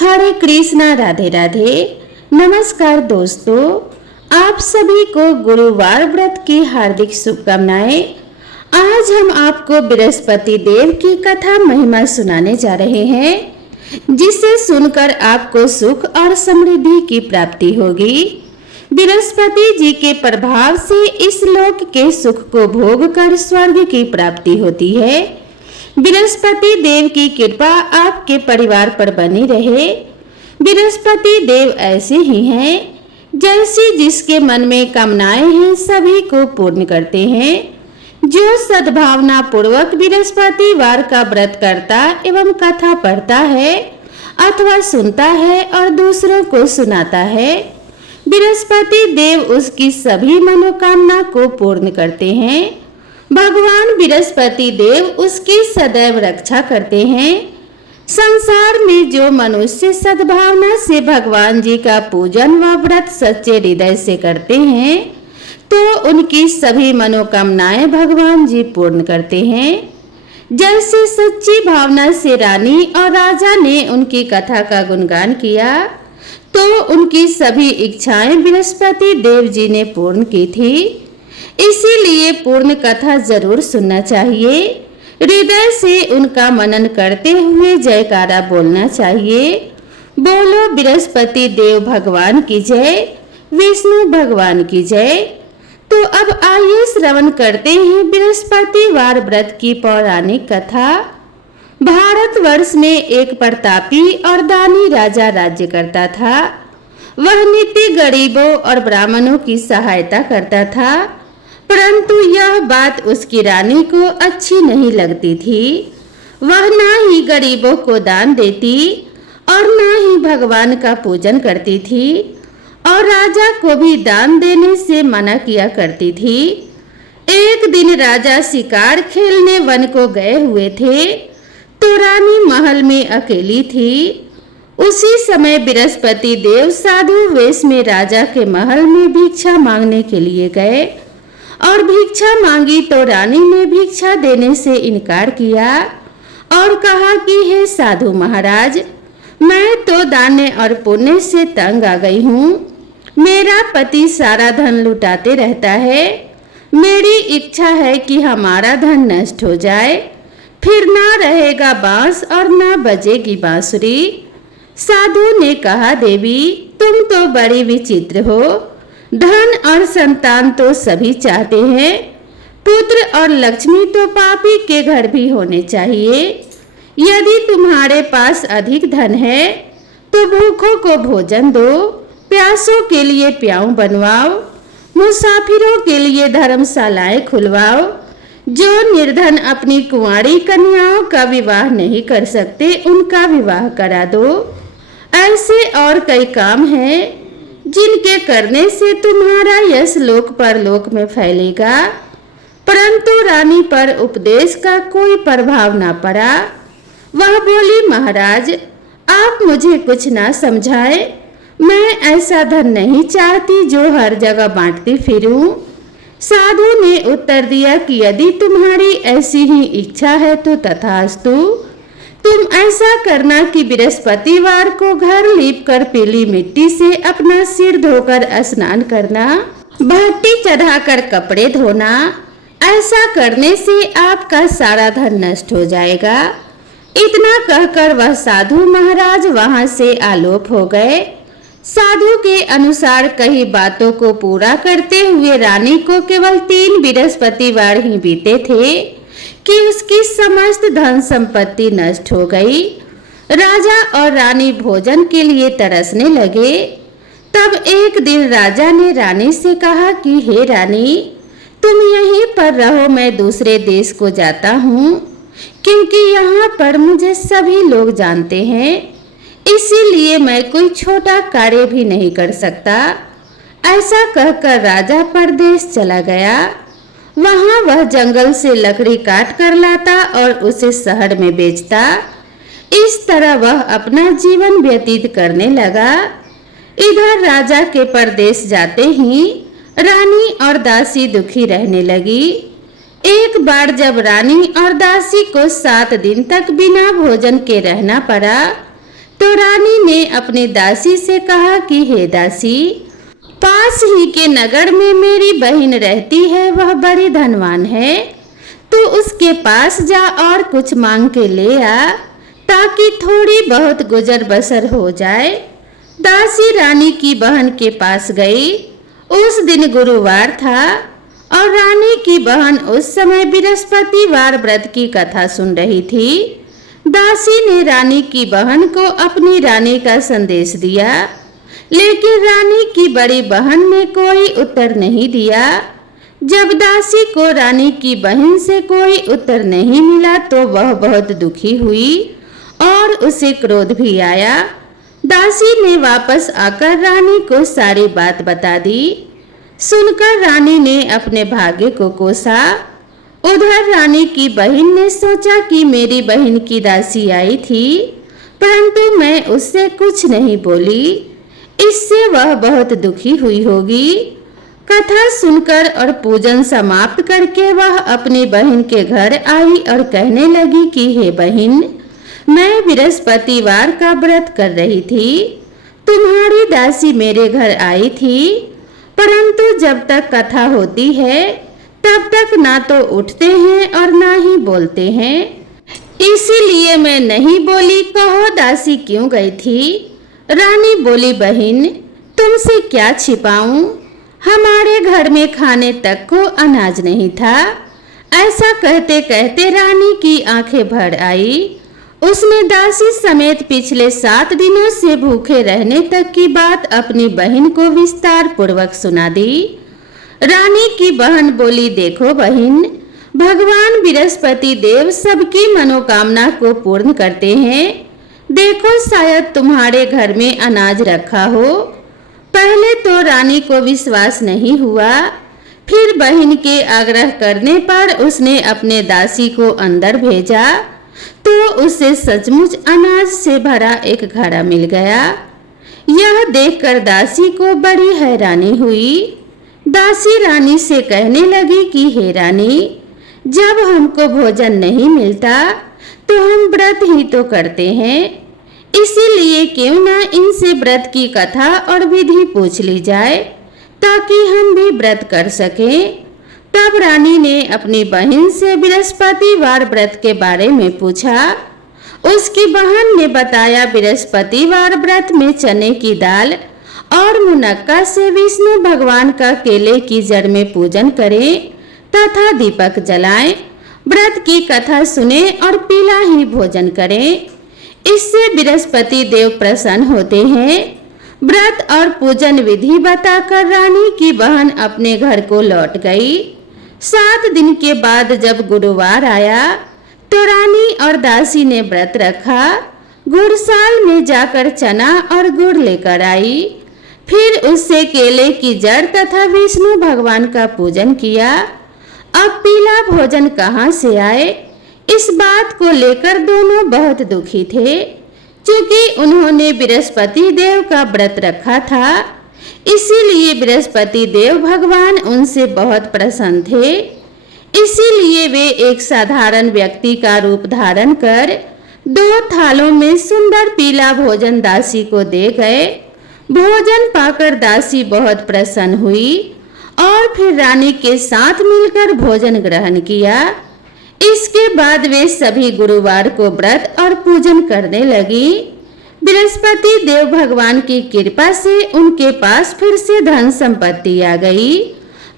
हरे कृष्णा, राधे राधे। नमस्कार दोस्तों, आप सभी को गुरुवार व्रत की हार्दिक शुभकामनाएं। आज हम आपको बृहस्पति देव की कथा महिमा सुनाने जा रहे हैं, जिसे सुनकर आपको सुख और समृद्धि की प्राप्ति होगी। बृहस्पति जी के प्रभाव से इस लोक के सुख को भोग कर स्वर्ग की प्राप्ति होती है। बृहस्पति देव की कृपा आपके परिवार पर बनी रहे। बृहस्पति देव ऐसे ही हैं जैसी जिसके मन में कामनाएं हैं सभी को पूर्ण करते हैं। जो सद्भावना पूर्वक बृहस्पतिवार का व्रत करता एवं कथा पढ़ता है अथवा सुनता है और दूसरों को सुनाता है, बृहस्पति देव उसकी सभी मनोकामना को पूर्ण करते हैं। भगवान बृहस्पति देव उसकी सदैव रक्षा करते हैं। संसार में जो मनुष्य सद्भावना से भगवान जी का पूजन व व्रत सच्चे हृदय से करते हैं तो उनकी सभी मनोकामनाएं भगवान जी पूर्ण करते हैं। जैसे सच्ची भावना से रानी और राजा ने उनकी कथा का गुणगान किया तो उनकी सभी इच्छाएं बृहस्पति देव जी ने पूर्ण की थी। इसीलिए पूर्ण कथा जरूर सुनना चाहिए। हृदय से उनका मनन करते हुए जयकारा बोलना चाहिए। बोलो बृहस्पति देव भगवान की जय, विष्णु भगवान की जय। तो अब आइए श्रवण करते हैं बृहस्पतिवार व्रत की पौराणिक कथा। भारतवर्ष में एक प्रतापी और दानी राजा राज्य करता था। वह नित्य गरीबों और ब्राह्मणों की सहायता करता था, परंतु यह बात उसकी रानी को अच्छी नहीं लगती थी। वह ना ही गरीबों को दान देती और ना ही भगवान का पूजन करती थी और राजा को भी दान देने से मना किया करती थी। एक दिन राजा शिकार खेलने वन को गए हुए थे तो रानी महल में अकेली थी। उसी समय बृहस्पति देव साधु वेश में राजा के महल में भिक्षा मांगने के लिए गए और भिक्षा मांगी तो रानी ने भिक्षा देने से इनकार किया और कहा कि हे साधु महाराज, मैं तो दान और पुण्य से तंग आ गई हूँ। मेरा पति सारा धन लुटाते रहता है। मेरी इच्छा है कि हमारा धन नष्ट हो जाए, फिर ना रहेगा बांस और ना बजेगी बांसुरी। साधु ने कहा, देवी तुम तो बड़ी विचित्र हो। धन और संतान तो सभी चाहते हैं, पुत्र और लक्ष्मी तो पापी के घर भी होने चाहिए। यदि तुम्हारे पास अधिक धन है तो भूखों को भोजन दो, प्यासों के लिए प्याऊ बनवाओ, मुसाफिरों के लिए धर्मशालाएं खुलवाओ। जो निर्धन अपनी कुंवारी कन्याओं का विवाह नहीं कर सकते उनका विवाह करा दो। ऐसे और कई काम हैं जिनके करने से तुम्हारा यश लोक परलोक में फैलेगा। परंतु रानी पर उपदेश का कोई प्रभाव ना पड़ा। वह बोली, महाराज आप मुझे कुछ ना समझाए। मैं ऐसा धन नहीं चाहती जो हर जगह बांटती फिरूं। साधु ने उत्तर दिया कि यदि तुम्हारी ऐसी ही इच्छा है तो तथास्तु। तुम ऐसा करना कि बृहस्पतिवार को घर लीपकर पीली मिट्टी से अपना सिर धोकर स्नान करना, भट्टी चढ़ाकर कपड़े धोना। ऐसा करने से आपका सारा धन नष्ट हो जाएगा। इतना कहकर वह साधु महाराज वहां से आलोप हो गए। साधु के अनुसार कई बातों को पूरा करते हुए रानी को केवल 3 बृहस्पतिवार ही बीते थे कि उसकी समस्त धन संपत्ति नष्ट हो गई। राजा और रानी भोजन के लिए तरसने लगे। तब एक दिन राजा ने रानी से कहा कि हे रानी, तुम यहीं पर रहो, मैं दूसरे देश को जाता हूँ, क्योंकि यहाँ पर मुझे सभी लोग जानते हैं। इसीलिए मैं कोई छोटा कार्य भी नहीं कर सकता। ऐसा कहकर राजा परदेश चला गया। वहां वह जंगल से लकड़ी काट कर लाता और उसे शहर में बेचता। इस तरह वह अपना जीवन व्यतीत करने लगा। इधर राजा के परदेश जाते ही रानी और दासी दुखी रहने लगी। एक बार जब रानी और दासी को 7 दिन तक बिना भोजन के रहना पड़ा तो रानी ने अपनी दासी से कहा कि हे दासी, पास ही के नगर में मेरी बहन रहती है, वह बड़ी धनवान है, तो उसके पास जा और कुछ मांग के ले आ, ताकि थोड़ी बहुत गुजर बसर हो जाए। दासी रानी की बहन के पास गई। उस दिन गुरुवार था और रानी की बहन उस समय बृहस्पतिवार व्रत की कथा सुन रही थी। दासी ने रानी की बहन को अपनी रानी का संदेश दिया, लेकिन रानी की बड़ी बहन ने कोई उत्तर नहीं दिया। जब दासी को रानी की बहन से कोई उत्तर नहीं मिला तो वह बहुत दुखी हुई और उसे क्रोध भी आया। दासी ने वापस आकर रानी को सारी बात बता दी। सुनकर रानी ने अपने भाग्य को कोसा। उधर रानी की बहन ने सोचा कि मेरी बहन की दासी आई थी, परंतु मैं उससे कुछ नहीं बोली, इससे वह बहुत दुखी हुई होगी। कथा सुनकर और पूजन समाप्त करके वह अपनी बहन के घर आई और कहने लगी कि हे बहन, मैं बृहस्पतिवार का व्रत कर रही थी, तुम्हारी दासी मेरे घर आई थी, परंतु जब तक कथा होती है तब तक ना तो उठते हैं और ना ही बोलते हैं, इसीलिए मैं नहीं बोली। कहो दासी क्यों गई थी? रानी बोली, बहन तुमसे क्या छिपाऊं, हमारे घर में खाने तक को अनाज नहीं था। ऐसा कहते कहते रानी की आंखें भर आई। उसने दासी समेत पिछले 7 दिनों से भूखे रहने तक की बात अपनी बहन को विस्तार पूर्वक सुना दी। रानी की बहन बोली, देखो बहन, भगवान बृहस्पति देव सबकी मनोकामना को पूर्ण करते हैं। देखो शायद तुम्हारे घर में अनाज रखा हो। पहले तो रानी को विश्वास नहीं हुआ, फिर बहन के आग्रह करने पर उसने अपने दासी को अंदर भेजा तो उसे सचमुच अनाज से भरा एक घड़ा मिल गया। यह देखकर दासी को बड़ी हैरानी हुई। दासी रानी से कहने लगी कि हे रानी, जब हमको भोजन नहीं मिलता तो हम व्रत ही तो करते हैं, इसीलिए क्यों ना इनसे व्रत की कथा और विधि पूछ ली जाए ताकि हम भी व्रत कर सकें। तब रानी ने अपनी बहन से बृहस्पतिवार व्रत के बारे में पूछा। उसकी बहन ने बताया, बृहस्पतिवार व्रत में चने की दाल और मुनक्का से विष्णु भगवान का केले की जड़ में पूजन करें तथा दीपक जलाएं, व्रत की कथा सुने और पीला ही भोजन करें, इससे बृहस्पति देव प्रसन्न होते हैं। व्रत और पूजन विधि बताकर रानी की बहन अपने घर को लौट गई। 7 दिन के बाद जब गुरुवार आया तो रानी और दासी ने व्रत रखा। गुड़साल में जाकर चना और गुड़ लेकर आई, फिर उससे केले की जड़ तथा विष्णु भगवान का पूजन किया। अब पीला भोजन कहाँ से आए, इस बात को लेकर दोनों बहुत दुखी थे। क्योंकि उन्होंने बृहस्पति देव का व्रत रखा था, इसीलिए बृहस्पति देव भगवान उनसे बहुत प्रसन्न थे। इसीलिए वे एक साधारण व्यक्ति का रूप धारण कर 2 थालों में सुंदर पीला भोजन दासी को दे गए। भोजन पाकर दासी बहुत प्रसन्न हुई और फिर रानी के साथ मिलकर भोजन ग्रहण किया। इसके बाद वे सभी गुरुवार को व्रत और पूजन करने लगी। बृहस्पति देव भगवान की कृपा से उनके पास फिर से धन संपत्ति आ गई,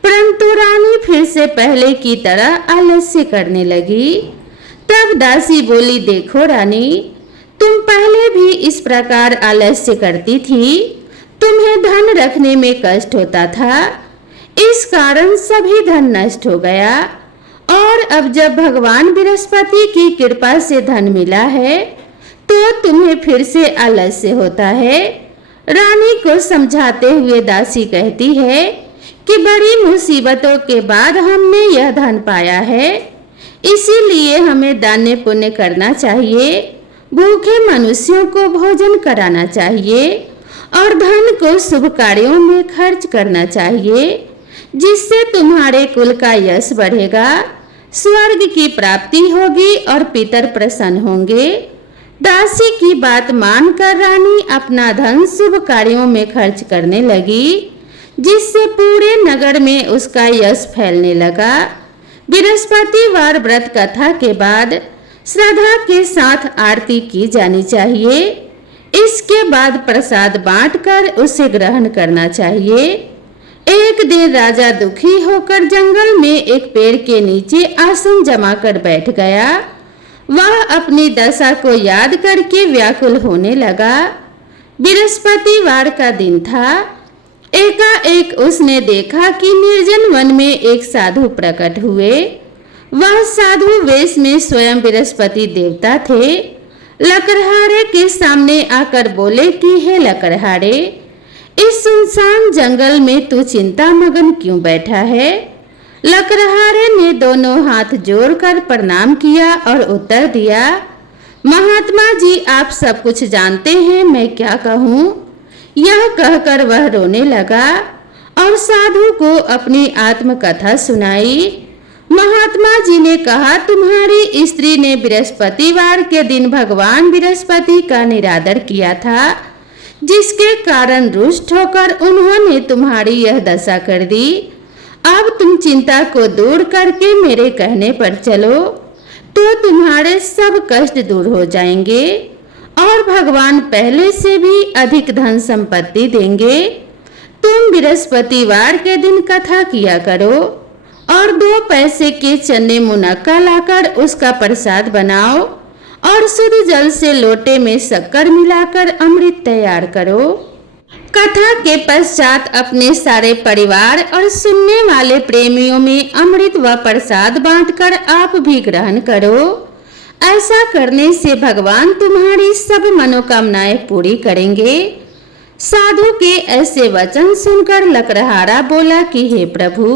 परंतु रानी फिर से पहले की तरह आलस्य करने लगी। तब दासी बोली, देखो रानी, तुम पहले भी इस प्रकार आलस्य करती थी, तुम्हें धन रखने में कष्ट होता था, इस कारण सभी धन नष्ट हो गया, और अब जब भगवान बृहस्पति की कृपा से धन मिला है तो तुम्हें फिर से आलस्य होता है। रानी को समझाते हुए दासी कहती है कि बड़ी मुसीबतों के बाद हमने यह धन पाया है, इसीलिए हमें दान पुण्य करना चाहिए, भूखे मनुष्यों को भोजन कराना चाहिए और धन को शुभ कार्यों में खर्च करना चाहिए, जिससे तुम्हारे कुल का यश बढ़ेगा, स्वर्ग की प्राप्ति होगी और पितर प्रसन्न होंगे। दासी की बात मानकर रानी अपना धन शुभ कार्यों में खर्च करने लगी, जिससे पूरे नगर में उसका यश फैलने लगा। बृहस्पतिवार व्रत कथा के बाद श्रद्धा के साथ आरती की जानी चाहिए। इसके बाद प्रसाद बांटकर उसे ग्रहण करना चाहिए। एक दिन राजा दुखी होकर जंगल में एक पेड़ के नीचे आसन जमाकर बैठ गया। वह अपनी दशा को याद करके व्याकुल होने लगा। बृहस्पतिवार का दिन था। एकाएक उसने देखा कि निर्जन वन में एक साधु प्रकट हुए। वह साधु वेश में स्वयं बृहस्पति देवता थे। लकड़हारे के सामने आकर बोले कि हे लकड़हारे, इस सुनसान जंगल में तू चिंता मगन क्यों बैठा है? लकड़हारे ने दोनों हाथ जोड़कर प्रणाम किया और उत्तर दिया, महात्मा जी आप सब कुछ जानते हैं, मैं क्या कहूँ? यह कहकर वह रोने लगा और साधु को अपनी आत्मकथा सुनाई। महात्मा जी ने कहा, तुम्हारी स्त्री ने बृहस्पतिवार के दिन भगवान बृहस्पति का निरादर किया था, जिसके कारण रुष्ट होकर उन्होंने तुम्हारी यह दशा कर दी। अब तुम चिंता को दूर करके मेरे कहने पर चलो तो तुम्हारे सब कष्ट दूर हो जाएंगे और भगवान पहले से भी अधिक धन संपत्ति देंगे। तुम बृहस्पतिवार के दिन कथा किया करो और 2 पैसे के चने मुनक्का लाकर उसका प्रसाद बनाओ और शुद्ध जल से लोटे में शक्कर मिलाकर अमृत तैयार करो। कथा के पश्चात अपने सारे परिवार और सुनने वाले प्रेमियों में अमृत व प्रसाद बांटकर आप भी ग्रहण करो। ऐसा करने से भगवान तुम्हारी सब मनोकामनाएं पूरी करेंगे। साधु के ऐसे वचन सुनकर लकड़हारा बोला कि हे प्रभु,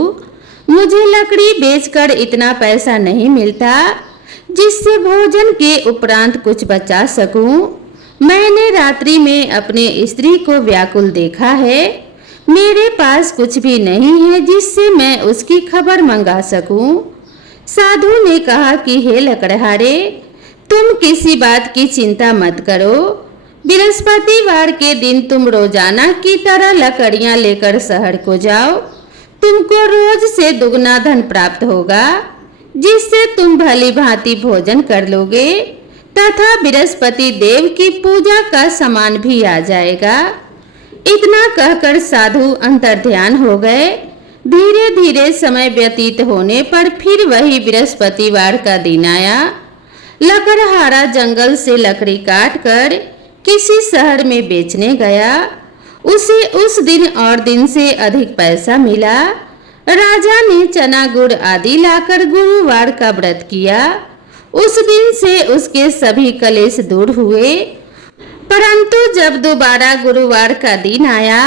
मुझे लकड़ी बेचकर इतना पैसा नहीं मिलता जिससे भोजन के उपरांत कुछ बचा सकूं। मैंने रात्रि में अपने स्त्री को व्याकुल देखा है। मेरे पास कुछ भी नहीं है जिससे मैं उसकी खबर मंगा सकूं। साधु ने कहा कि हे लकड़हारे, तुम किसी बात की चिंता मत करो। बृहस्पतिवार के दिन तुम रोजाना की तरह लकड़ियां लेकर शहर को जाओ। तुमको रोज से दुगना धन प्राप्त होगा, जिससे तुम भली भांति भोजन कर लोगे तथा बृहस्पति देव की पूजा का सामान भी आ जाएगा। इतना कहकर साधु अंतर्ध्यान हो गए। धीरे धीरे समय व्यतीत होने पर फिर वही बृहस्पतिवार का दिन आया। लकड़हारा जंगल से लकड़ी काट कर किसी शहर में बेचने गया। उसे उस दिन और दिन से अधिक पैसा मिला। राजा ने चना गुड़ आदि लाकर गुरुवार का व्रत किया। उस दिन से उसके सभी कलेश दूर हुए। परंतु जब दोबारा गुरुवार का दिन आया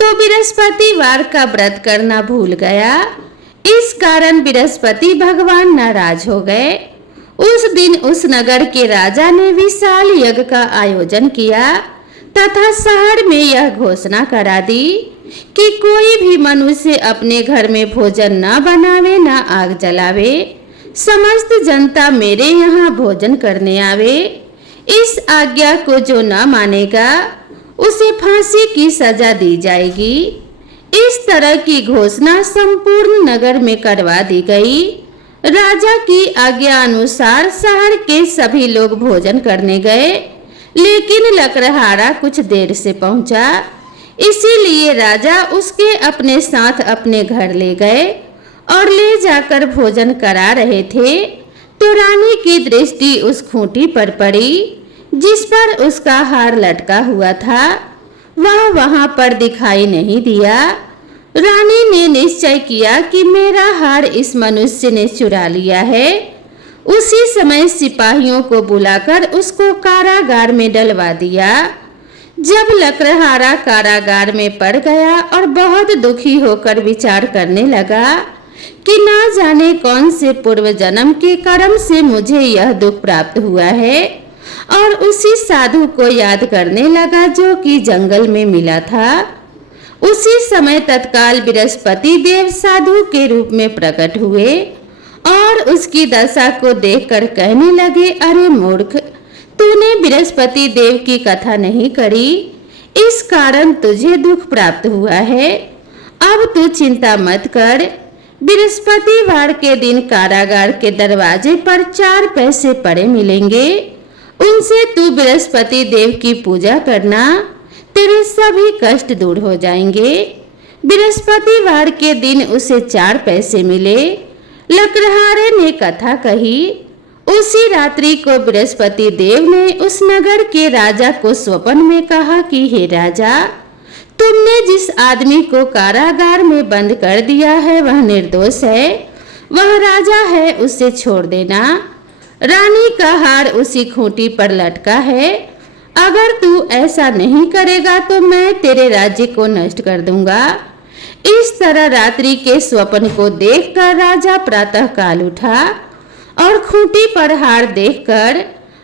तो बृहस्पतिवार का व्रत करना भूल गया। इस कारण बृहस्पति भगवान नाराज हो गए। उस दिन उस नगर के राजा ने विशाल यज्ञ का आयोजन किया तथा शहर में यह घोषणा करा दी कि कोई भी मनुष्य अपने घर में भोजन न बनावे न आग जलावे। समस्त जनता मेरे यहाँ भोजन करने आवे। इस आज्ञा को जो न मानेगा उसे फांसी की सजा दी जाएगी। इस तरह की घोषणा संपूर्ण नगर में करवा दी गई। राजा की आज्ञा अनुसार शहर के सभी लोग भोजन करने गए, लेकिन लकड़हारा कुछ देर से पहुंचा। इसीलिए राजा उसके अपने साथ अपने घर ले गए और ले जाकर भोजन करा रहे थे तो रानी की दृष्टि उस खूंटी पर पड़ी जिस पर उसका हार लटका हुआ था। वह वहां पर दिखाई नहीं दिया। रानी ने निश्चय किया कि मेरा हार इस मनुष्य ने चुरा लिया है। उसी समय सिपाहियों को बुलाकर उसको कारागार में डलवा दिया। जब लकड़हारा कारागार में पड़ गया और बहुत दुखी होकर विचार करने लगा कि ना जाने कौन से पूर्व जन्म के कर्म से मुझे यह दुख प्राप्त हुआ है, और उसी साधु को याद करने लगा जो कि जंगल में मिला था। उसी समय तत्काल बृहस्पति देव साधु के रूप में प्रकट हुए और उसकी दशा को देखकर कहने लगे, अरे मूर्ख, तूने बृहस्पति देव की कथा नहीं करी, इस कारण तुझे दुख प्राप्त हुआ है। अब तू चिंता मत कर। बृहस्पतिवार के दिन कारागार के दरवाजे पर 4 पैसे पड़े मिलेंगे, उनसे तू बृहस्पति देव की पूजा करना, तेरे सभी कष्ट दूर हो जाएंगे। बृहस्पतिवार के दिन उसे 4 पैसे मिले। लकड़हारे ने कथा कही। उसी रात्रि को बृहस्पति देव ने उस नगर के राजा को स्वप्न में कहा कि हे राजा, तुमने जिस आदमी को कारागार में बंद कर दिया है वह निर्दोष है, वह राजा है, उसे छोड़ देना। रानी का हार उसी खूंटी पर लटका है, अगर तू ऐसा नहीं करेगा तो मैं तेरे राज्य को नष्ट कर दूंगा। इस तरह रात्रि के स्वप्न को देखकर राजा प्रातः काल उठा और खूंटी पर हार देखकर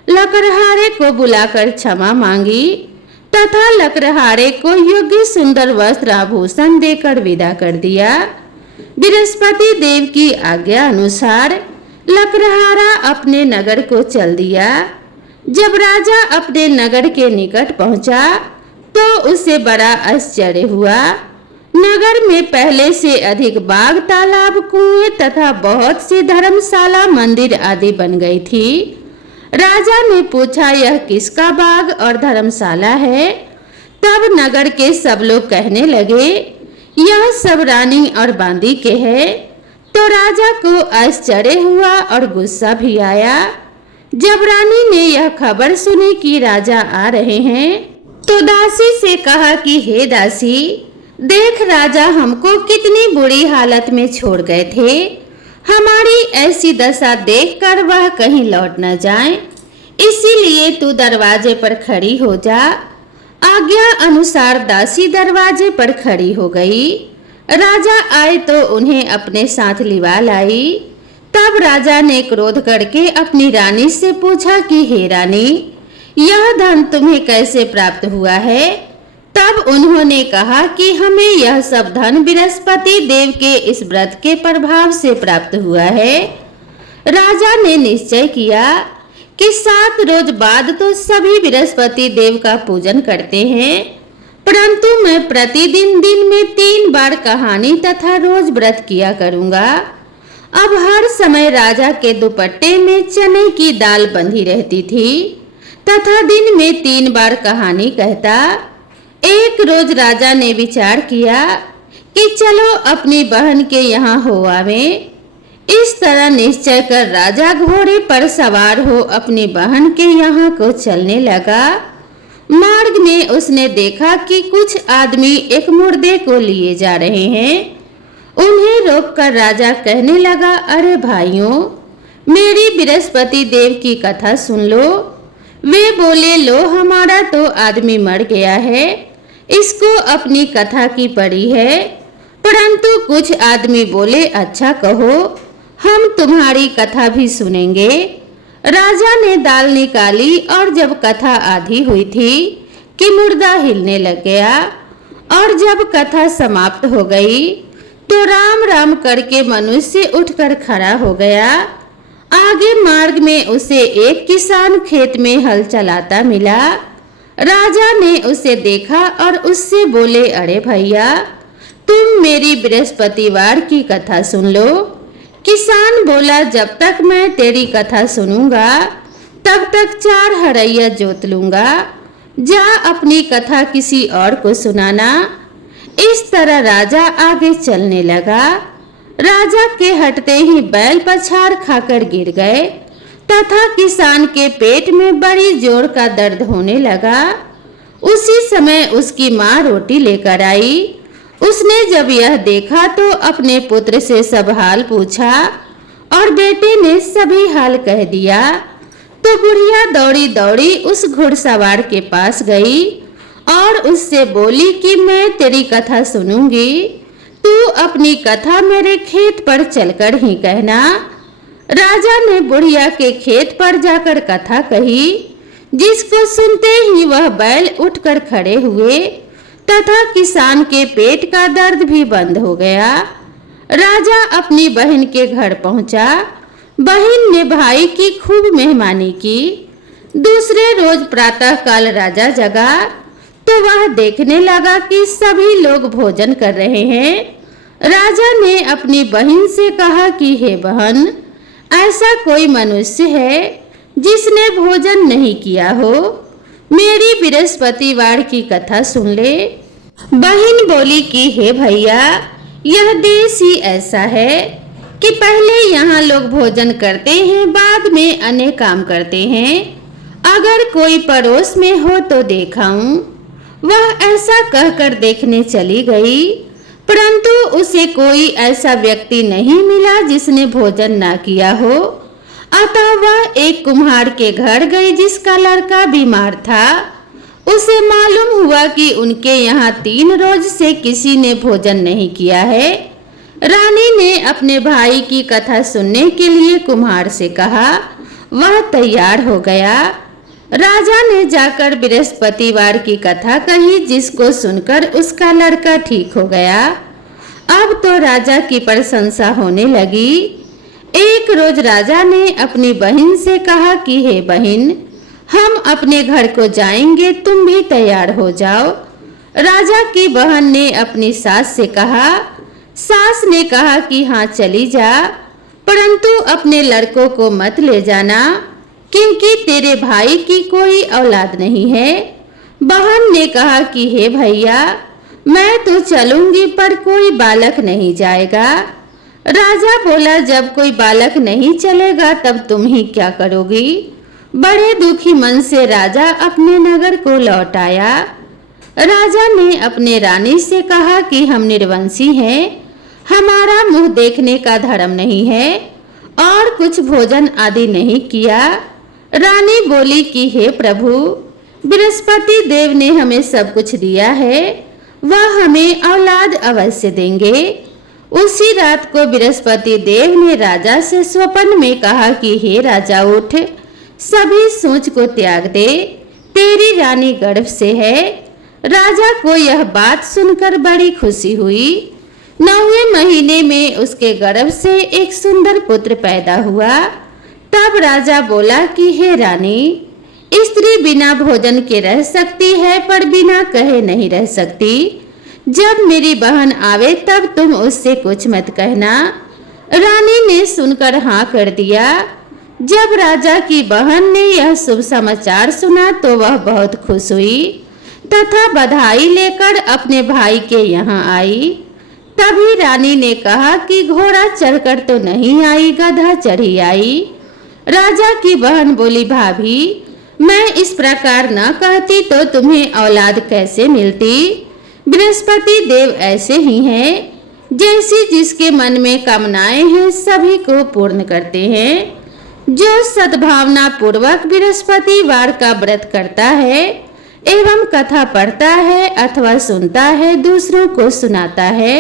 लकड़हारे को बुलाकर क्षमा मांगी तथा लकड़हारे को योग्य सुंदर वस्त्र आभूषण देकर विदा कर दिया। बृहस्पति देव की आज्ञा अनुसार लकड़हारा अपने नगर को चल दिया। जब राजा अपने नगर के निकट पहुंचा तो उसे बड़ा आश्चर्य हुआ। नगर में पहले से अधिक बाग, तालाब, कुएं तथा बहुत सी धर्मशाला, मंदिर आदि बन गई थी। राजा ने पूछा, यह किसका बाग और धर्मशाला है? तब नगर के सब लोग कहने लगे, यह सब रानी और बांदी के है। तो राजा को आश्चर्य हुआ और गुस्सा भी आया। जब रानी ने यह खबर सुनी कि राजा आ रहे हैं तो दासी से कहा कि हे दासी, देख राजा हमको कितनी बुरी हालत में छोड़ गए थे। हमारी ऐसी दशा देखकर वह कहीं लौट न जाए, इसीलिए तू दरवाजे पर खड़ी हो जा। आज्ञा अनुसार दासी दरवाजे पर खड़ी हो गई। राजा आए तो उन्हें अपने साथ लिवा लाई। तब राजा ने क्रोध करके अपनी रानी से पूछा कि हे रानी, यह धन तुम्हें कैसे प्राप्त हुआ है? तब उन्होंने कहा कि हमें यह सब धन बृहस्पति देव के इस व्रत के प्रभाव से प्राप्त हुआ है। राजा ने निश्चय किया कि 7 रोज बाद तो सभी बृहस्पति देव का पूजन करते हैं, परंतु मैं प्रतिदिन दिन में 3 बार कहानी तथा रोज व्रत किया करूंगा। अब हर समय राजा के दुपट्टे में चने की दाल बंधी रहती थी तथा दिन में 3 बार कहानी कहता। एक रोज राजा ने विचार किया कि चलो अपनी बहन के यहाँ हो आवें। इस तरह निश्चय कर राजा घोड़े पर सवार हो अपनी बहन के यहाँ को चलने लगा। मार्ग में उसने देखा कि कुछ आदमी एक मुर्दे को लिए जा रहे हैं। उन्हें रोककर राजा कहने लगा, अरे भाइयों, मेरी बृहस्पति देव की कथा सुन लो। वे बोले, लो हमारा तो आदमी मर गया है, इसको अपनी कथा की पड़ी है। परंतु कुछ आदमी बोले, अच्छा कहो, हम तुम्हारी कथा भी सुनेंगे। राजा ने दाल निकाली और जब कथा आधी हुई थी कि मुर्दा हिलने लग गया और जब कथा समाप्त हो गई तो राम राम करके मनुष्य उठकर खड़ा हो गया। आगे मार्ग में उसे एक किसान खेत में हल चलाता मिला। राजा ने उसे देखा और उससे बोले, अरे भैया, तुम मेरी बृहस्पतिवार की कथा सुन लो। किसान बोला, जब तक मैं तेरी कथा सुनूंगा तब तक 4 हरैया जोत लूंगा। जा अपनी कथा किसी और को सुनाना। इस तरह राजा आगे चलने लगा। राजा के हटते ही बैल पछाड़ खाकर गिर गए तथा किसान के पेट में बड़ी जोर का दर्द होने लगा। उसी समय उसकी माँ रोटी लेकर आई। उसने जब यह देखा तो अपने पुत्र से सब हाल पूछा और बेटे ने सभी हाल कह दिया। तो बुढ़िया दौड़ी दौड़ी उस घुड़सवार के पास गई और उससे बोली कि मैं तेरी कथा सुनूंगी, तू अपनी कथा मेरे खेत पर चलकर ही कहना। राजा ने बुढ़िया के खेत पर जाकर कथा कही, जिसको सुनते ही वह बैल उठकर खड़े हुए तथा किसान के पेट का दर्द भी बंद हो गया। राजा अपनी बहन के घर पहुंचा। बहन ने भाई की खूब मेहमानी की। दूसरे रोज प्रातः काल राजा जगा तो वह देखने लगा कि सभी लोग भोजन कर रहे हैं। राजा ने अपनी बहन से कहा कि हे बहन, ऐसा कोई मनुष्य है जिसने भोजन नहीं किया हो, मेरी बृहस्पतिवार की कथा सुन ले। बहन बोली कि हे भैया, यह देश ही ऐसा है कि पहले यहाँ लोग भोजन करते हैं, बाद में अन्य काम करते हैं। अगर कोई पड़ोस में हो तो दिखाऊं। वह ऐसा कहकर देखने चली गई, परंतु उसे कोई ऐसा व्यक्ति नहीं मिला जिसने भोजन ना किया हो। अतः वह एक कुम्हार के घर गई जिसका लड़का बीमार था। उसे मालूम हुआ कि उनके यहाँ 3 रोज से किसी ने भोजन नहीं किया है। रानी ने अपने भाई की कथा सुनने के लिए कुम्हार से कहा। वह तैयार हो गया। राजा ने जाकर बृहस्पतिवार की कथा कही, जिसको सुनकर उसका लड़का ठीक हो गया। अब तो राजा की प्रशंसा होने लगी। एक रोज राजा ने अपनी बहन से कहा कि हे बहन, हम अपने घर को जाएंगे, तुम भी तैयार हो जाओ। राजा की बहन ने अपनी सास से कहा। सास ने कहा कि हाँ चली जा, परंतु अपने लड़कों को मत ले जाना, क्योंकि तेरे भाई की कोई औलाद नहीं है। बहन ने कहा कि हे भैया, मैं तो चलूंगी, पर कोई बालक नहीं जाएगा। राजा बोला, जब कोई बालक नहीं चलेगा तब तुम ही क्या करोगी। बड़े दुखी मन से राजा अपने नगर को लौट आया। राजा ने अपने रानी से कहा कि हम निर्वंशी हैं, हमारा मुंह देखने का धर्म नहीं है और कुछ भोजन आदि नहीं किया। रानी बोली कि हे प्रभु, बृहस्पति देव ने हमें सब कुछ दिया है, वह हमें औलाद अवश्य देंगे। उसी रात को बृहस्पति देव ने राजा से स्वप्न में कहा कि हे राजा, उठ, सभी सोच को त्याग दे, तेरी रानी गर्भ से है। राजा को यह बात सुनकर बड़ी खुशी हुई। 9वें महीने में उसके गर्भ से एक सुंदर पुत्र पैदा हुआ। तब राजा बोला कि हे रानी, स्त्री बिना भोजन के रह सकती है, पर बिना कहे नहीं रह सकती। जब मेरी बहन आवे तब तुम उससे कुछ मत कहना। रानी ने सुनकर हाँ कर दिया। जब राजा की बहन ने यह शुभ समाचार सुना तो वह बहुत खुश हुई तथा बधाई लेकर अपने भाई के यहाँ आई। तभी रानी ने कहा कि घोड़ा चढ़कर तो नहीं आई, गधा चढ़ी आई। राजा की बहन बोली, भाभी, मैं इस प्रकार न कहती तो तुम्हें औलाद कैसे मिलती। बृहस्पति देव ऐसे ही हैं, जैसी जिसके मन में कामनाएं हैं सभी को पूर्ण करते हैं। जो सद्भावना पूर्वक बृहस्पतिवार का व्रत करता है एवं कथा पढ़ता है अथवा सुनता है, दूसरों को सुनाता है,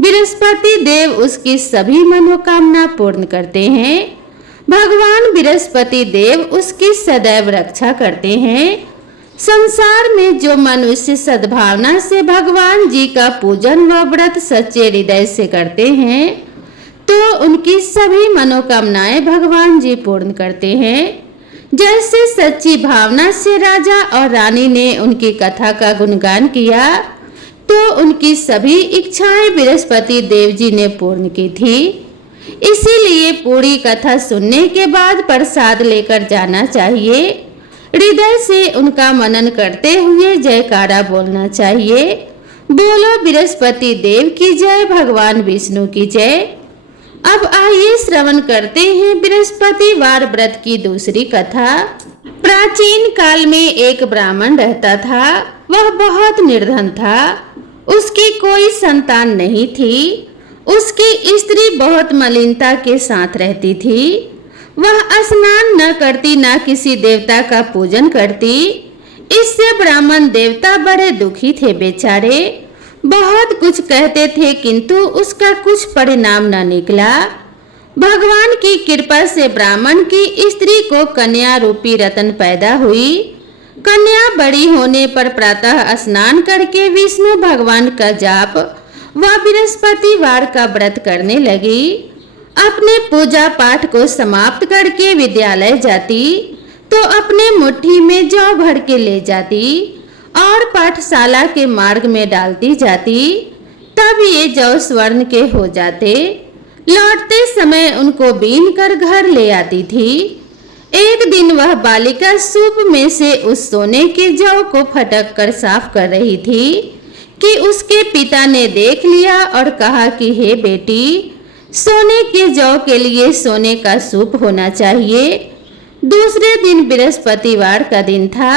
बृहस्पति देव उसकी सभी मनोकामना पूर्ण करते हैं। भगवान बृहस्पति देव उसकी सदैव रक्षा करते हैं। संसार में जो मनुष्य सद्भावना से भगवान जी का पूजन व व्रत सच्चे हृदय से करते हैं तो उनकी सभी मनोकामनाएं भगवान जी पूर्ण करते हैं। जैसे सच्ची भावना से राजा और रानी ने उनकी कथा का गुणगान किया तो उनकी सभी इच्छाएं बृहस्पति देव जी ने पूर्ण की थी। इसीलिए पूरी कथा सुनने के बाद प्रसाद लेकर जाना चाहिए। हृदय से उनका मनन करते हुए जयकारा बोलना चाहिए। बोलो बृहस्पति देव की जय, भगवान विष्णु की जय। अब आइए श्रवण करते हैं बृहस्पतिवार व्रत की दूसरी कथा। प्राचीन काल में एक ब्राह्मण रहता था। वह बहुत निर्धन था। उसकी कोई संतान नहीं थी। उसकी स्त्री बहुत मलिनता के साथ रहती थी। वह स्नान न करती, न किसी देवता का पूजन करती। इससे ब्राह्मण देवता बड़े दुखी थे बेचारे। बहुत कुछ कहते थे किंतु उसका कुछ परिणाम न निकला। भगवान की कृपा से ब्राह्मण की स्त्री को कन्या रूपी रत्न पैदा हुई। कन्या बड़ी होने पर प्रातः स्नान करके विष्णु भगवान का जाप व बृहस्पतिवार का व्रत करने लगी। अपने पूजा पाठ को समाप्त करके विद्यालय जाती तो अपने मुट्ठी में जौ भर के ले जाती और पाठशाला के मार्ग में डालती जाती। तब ये जौ स्वर्ण के हो जाते। लौटते समय उनको बीन कर घर ले आती थी। एक दिन वह बालिका सूप में से उस सोने के जौ को फटक कर साफ कर रही थी कि उसके पिता ने देख लिया और कहा कि हे बेटी, सोने के जौ के लिए सोने का सूप होना चाहिए। दूसरे दिन बृहस्पतिवार का दिन था।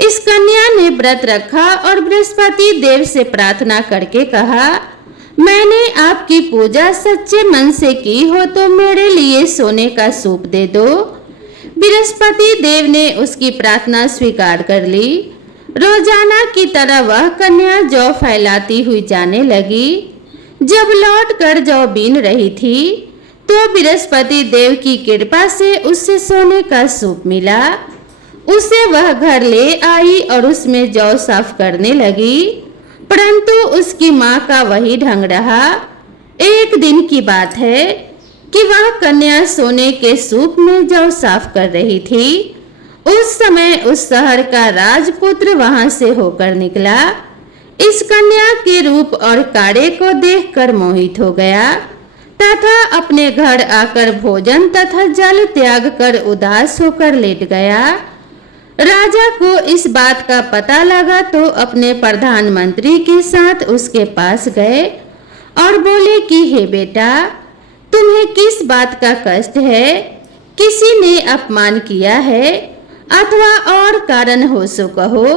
इस कन्या ने व्रत रखा और बृहस्पति देव से प्रार्थना करके कहा, मैंने आपकी पूजा सच्चे मन से की हो तो मेरे लिए सोने का सूप दे दो। बृहस्पति देव ने उसकी प्रार्थना स्वीकार कर ली। रोजाना की तरह वह कन्या जौ फैलाती हुई जाने लगी। जब लौट कर जौ बीन रही थी तो बृहस्पति देव की कृपा से उससे सोने का सूप मिला। उसे वह घर ले आई और उसमें जौ साफ करने लगी, परंतु उसकी माँ का वही ढंग रहा। एक दिन की बात है कि वह कन्या सोने के सूप में जौ साफ कर रही थी। उस समय उस शहर का राजपुत्र वहां से होकर निकला। इस कन्या के रूप और काड़े को देखकर मोहित हो गया तथा अपने घर आकर भोजन तथा जल त्याग कर उदास होकर लेट गया। राजा को इस बात का पता लगा तो अपने प्रधानमंत्री के साथ उसके पास गए और बोले कि हे बेटा, तुम्हें किस बात का कष्ट है? किसी ने अपमान किया है अथवा और कारण हो सो कहो।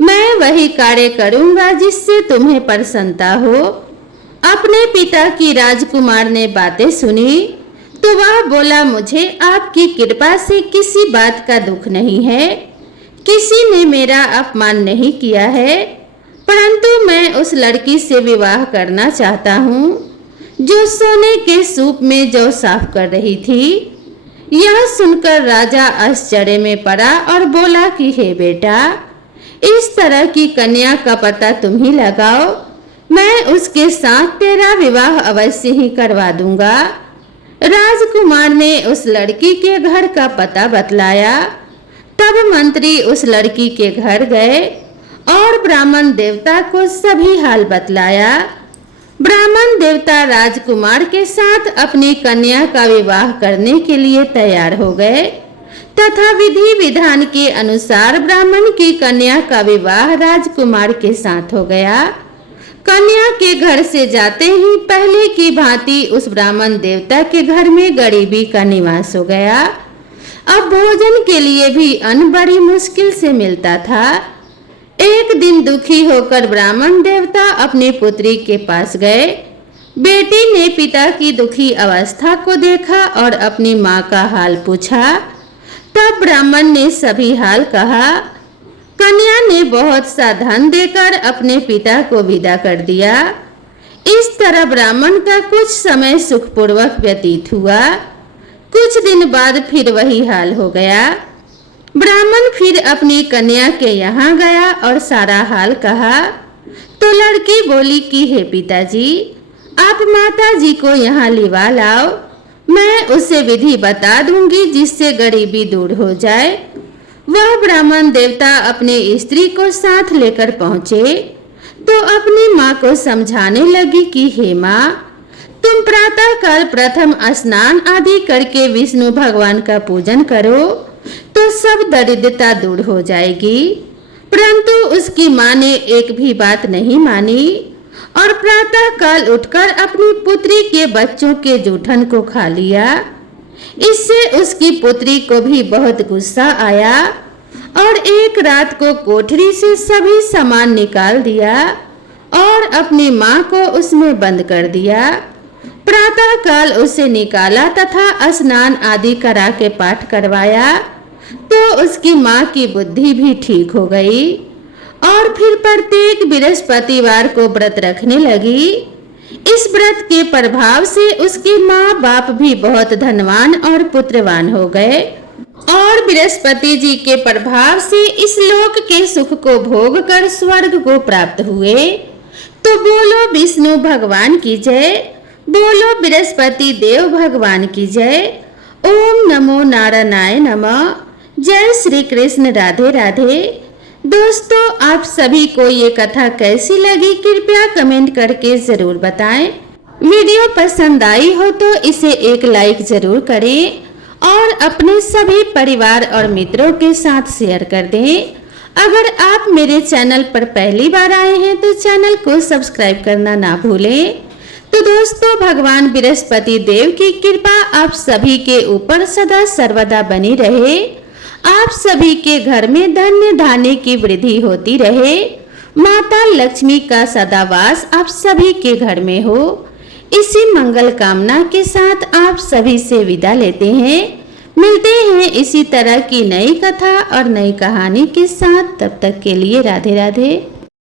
मैं वही कार्य करूंगा जिससे तुम्हें प्रसन्नता हो। अपने पिता की राजकुमार ने बातें सुनी तो वह बोला, मुझे आपकी कृपा से किसी बात का दुख नहीं है। किसी ने मेरा अपमान नहीं किया है, परंतु मैं उस लड़की से विवाह करना चाहता हूँ जो सोने के सूप में जौ साफ कर रही थी। यह सुनकर राजा आश्चर्य में पड़ा और बोला कि हे बेटा, इस तरह की कन्या का पता तुम ही लगाओ। मैं उसके साथ तेरा विवाह अवश्य ही करवा दूंगा। राजकुमार ने उस लड़की के घर का पता बतलाया। तब मंत्री उस लड़की के घर गए और ब्राह्मण देवता को सभी हाल बतलाया। ब्राह्मण देवता राजकुमार के साथ अपनी कन्या का विवाह करने के लिए तैयार हो गए तथा विधि विधान के अनुसार ब्राह्मण की कन्या का विवाह राजकुमार के साथ हो गया। कन्या के घर से जाते ही पहले की भांति उस ब्राह्मण देवता के घर में गरीबी का निवास हो गया। अब भोजन के लिए भी अन्न बड़ी मुश्किल से मिलता था। एक दिन दुखी होकर ब्राह्मण देवता अपनी पुत्री के पास गए। बेटी ने पिता की दुखी अवस्था को देखा और अपनी माँ का हाल पूछा। तब ब्राह्मण ने सभी हाल कहा। कन्या ने बहुत सा धन देकर अपने पिता को विदा कर दिया। इस तरह ब्राह्मण का कुछ समय सुखपूर्वक व्यतीत हुआ। कुछ दिन बाद फिर वही हाल हो गया। ब्राह्मण फिर अपनी कन्या के यहाँ गया और सारा हाल कहा तो लड़की बोली कि हे पिताजी, आप माता जी को यहाँ लिवा लाओ। मैं उसे विधि बता दूंगी जिससे गरीबी दूर हो जाए। वह ब्राह्मण देवता अपनी स्त्री को साथ लेकर पहुँचे तो अपनी माँ को समझाने लगी कि हे माँ, तुम प्रातः काल प्रथम स्नान आदि करके विष्णु भगवान का पूजन करो तो सब दरिद्रता दूर हो जाएगी। परंतु उसकी माँ ने एक भी बात नहीं मानी और प्रातः काल उठकर अपनी पुत्री के बच्चों के जूठन को खा लिया। इससे उसकी पुत्री को भी बहुत गुस्सा आया और एक रात को कोठरी से सभी सामान निकाल दिया और अपनी माँ को उसमें बंद कर दिया। प्रातः काल उसे निकाला तथा स्नान आदि करा के पाठ करवाया तो उसकी माँ की बुद्धि भी ठीक हो गई और फिर प्रत्येक बृहस्पतिवार को व्रत रखने लगी। इस व्रत के प्रभाव से उसके माँ बाप भी बहुत धनवान और पुत्रवान हो गए और बृहस्पति जी के प्रभाव से इस लोक के सुख को भोग कर स्वर्ग को प्राप्त हुए। तो बोलो विष्णु भगवान की जय, बोलो बृहस्पति देव भगवान की जय। ओम नमो नारायणाय नमः। जय श्री कृष्ण। राधे राधे। दोस्तों, आप सभी को ये कथा कैसी लगी कृपया कमेंट करके जरूर बताएं। वीडियो पसंद आई हो तो इसे एक लाइक जरूर करें और अपने सभी परिवार और मित्रों के साथ शेयर कर दें। अगर आप मेरे चैनल पर पहली बार आए हैं तो चैनल को सब्सक्राइब करना ना भूलें। तो दोस्तों, भगवान बृहस्पति देव की कृपा आप सभी के ऊपर सदा सर्वदा बनी रहे। आप सभी के घर में धन्य धान्य की वृद्धि होती रहे। माता लक्ष्मी का सदा वास आप सभी के घर में हो। इसी मंगल कामना के साथ आप सभी से विदा लेते हैं। मिलते हैं इसी तरह की नई कथा और नई कहानी के साथ। तब तक के लिए राधे राधे।